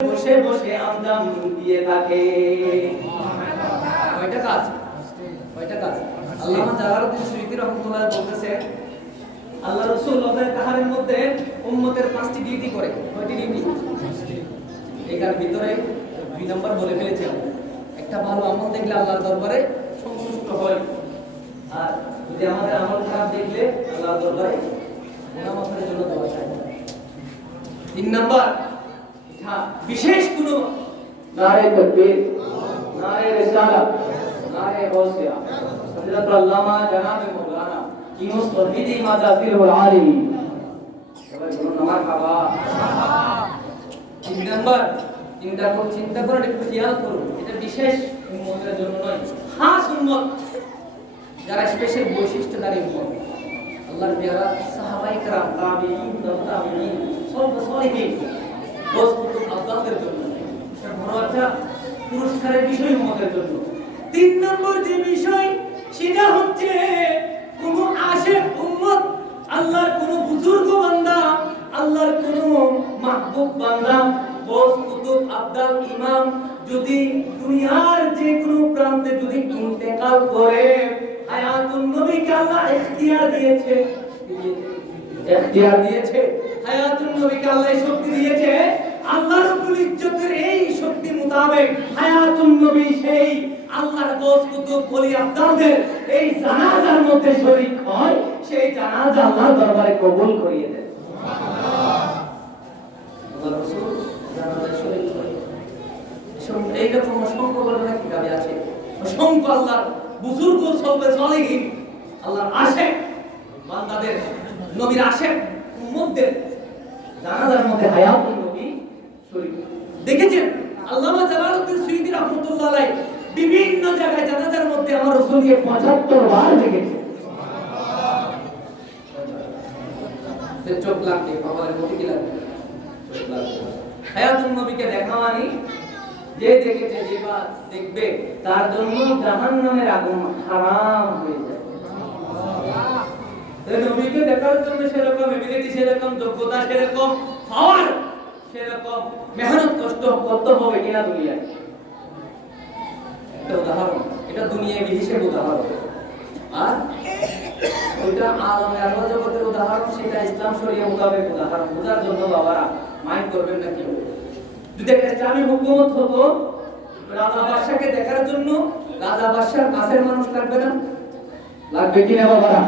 বসে বসে আঞ্জাম দিয়ে থাকে। একটা ভালো আমল দেখলে আল্লাহর দরবারে সন্তুষ্ট হয়। আর যদি আমাদের আমল খারাপ দেখলে আল্লাহর দরবারে জন্য দোয়া চাই। তিন নাম্বার বিশেষ কোনো নারে তকবীর নারে রিসালাত নারে গাউসিয়া হযরত আল্লামা জনাব মাওলানা কিউস তরহিদি মাদাফিরুল আলিম। সবাই বলুন আমার বাবা। তিন নম্বর চিন্তা করুন চিন্তা করুন একটু খেয়াল করুন। এটা বিশেষ উন্মতের জন্য নয়, খাস উন্মত যারা স্পেশাল বৈশিষ্ট্য তারই উন্মত আল্লাহর পেয়ারা সাহাবাই কারাম, তাবেঈন তাবেঈন সব সলিহিন। কুতুব আব্বাসের জন্য। বড় একটা পুরস্কারের বিষয় উম্মতের জন্য। তিন নম্বর যে বিষয়, সেটা হচ্ছে কোন আশেক উম্মত, আল্লাহর কোন বুজুর্গ বান্দা, আল্লাহর কোন মাহবুব বান্দা, বোস কুতুব আব্দাল ইমাম, যদি দুনিয়ার যে কোনো প্রান্তে যদি ইন্তেকাল করে, হায়াতুন নবীকে আল্লাহ ইখতিয়ার দিয়েছে। কি দিয়েছে? হায়াতুন নবীকে আল্লাহ শক্তি দিয়েছে। আল্লাহ রাব্বুল ইজ্জতের এই শক্তি মোতাবেক হায়াতুন নবী সেই আল্লাহর দোষ কুতুব বলি আব্দালদের এই জানাজার মধ্যে শরীক হয়, সেই জানাজা আল্লাহর দরবারে কবুল করিয়ে দেন আল্লাহর বুজুর্গ বান্দাদের, নবীর আশেক, উম্মতদের জানাজার মধ্যে হায়াতুন নবী শরীক দেখেছেন? আল্লামা জালালউদ্দিন সুয়ুতি রাহমাতুল্লাহ আলাইহি বিভিন্ন জায়গায় জানাজার মধ্যে আমার রাসূলকে 75 বার দেখেছে সে চোখ লাগবে বাবার মধ্যে কি লাগবে? চোখ হায়াতুন নবীকে দেখা মানে যে দেখেছে, যে বা দেখবে, তার জন্য জাহান্নামের আগুন হারাম হয়ে যায়। নবীকে দেখার জন্য সেরকম এবিলিটি সেরকম, যোগ্যতা সেরকম পাওয়ার সেরকম, মেহনত, কষ্ট করতে হবে কিনা দুনিয়ায়? একটা উদাহরণ, এটা দুনিয়ায় হিসেবে উদাহরণ। আর ওইটা আলমে আল্লাহ জগতের উদাহরণ, সেটা ইসলাম শরীয় মোতাবেক উদাহরণ। বোঝার জন্য বাবারা মাইন্ড করবেন না কেউ। যদি একটা ইসলামী হুকুমত হতো, রাজা বাদশাকে দেখার জন্য, রাজা বাদশার কাছের মানুষ লাগবে না? লাগবে কিনা বাবারা?